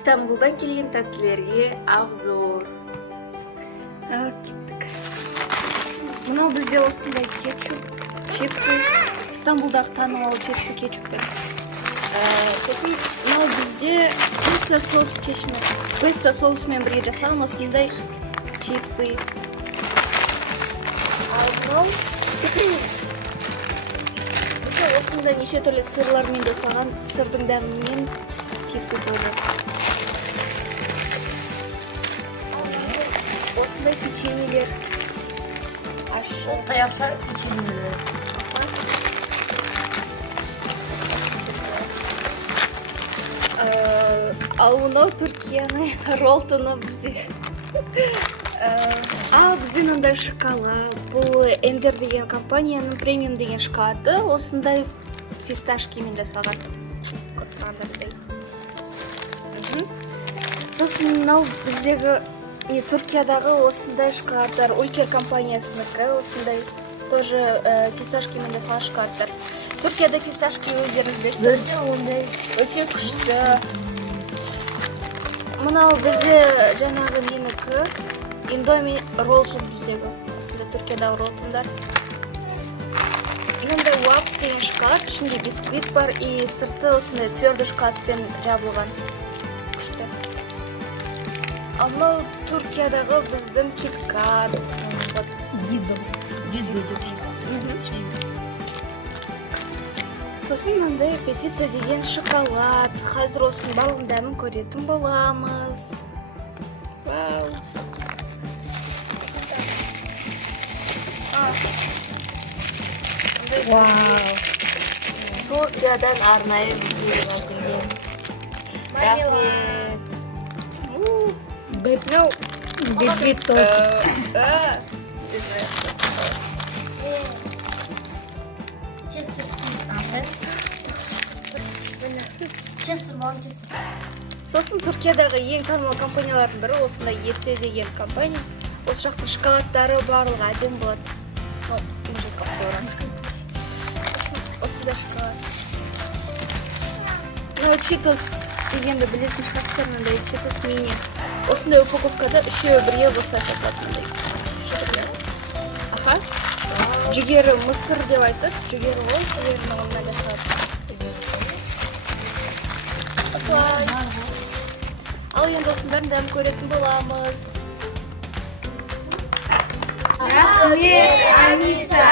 Стамбулдан келген тәттілерге обзор. Кеттік. Мынау бізде осындай кетчуп, чипсы. Стамбулдағы танымал чипсы кетчуптар. Сосын мынау бізде песто соусымен бірге жасалған осындай чипсы. Ал мынау осындай неше түрлі сырлармен жасалған сырдың дәмімен чипсы болды. Осындай печеньелер. Аяқшар печеньелер. Ал мынау Түркияның роллтоны бізде. Бізде мындай шоколад. Бұл Эндер деген компанияның премиум деген шоколады. Осындай фисташкамен жасалған. Сосын мынау біздегі Түркиядағы осындай шоколадтар, Ülker компаниясынікі, осындай тоже фисташкамен жасалған шоколадтар. Түркияда фисташка өздеріңіз білесіздер. Өте күшті. Мынау бізде жаңағы менікі Индоми роллтон біздегі. Осындай Түркиядағы роллтондар. Мынандай вапс деген шоколад, ішінде бисквит бар и сырты осындай твердый шоколадпен жабылған. Күшті. Ал мынау Түркиядағы біздің киткат. Сосын мынандай аппетита деген шоколад. Қазір осының барлығын дәмін көретін боламыз. Вау! Түркиядан арнайы бізге келген. Рахмет. Мынау бет торт. Сосын Түркиядағы ең танымал компаниялардың бірі осындай Ете деген компания. Осы жақтың шоколадтары барлығы әдемі болады. Осындай шоколад. Мынау Читос дегенді білетін шығарсыздар, мынандай Читос мини. Осындай упаковкада үшеуі бірге болса сатылады. Аха. Жүгері мысыр деп айтады. Жүгері ғой, жүгерінің орнына жасалады. Ал енді осындардың дәмін көретін боламыз. Рахмет, Аниса.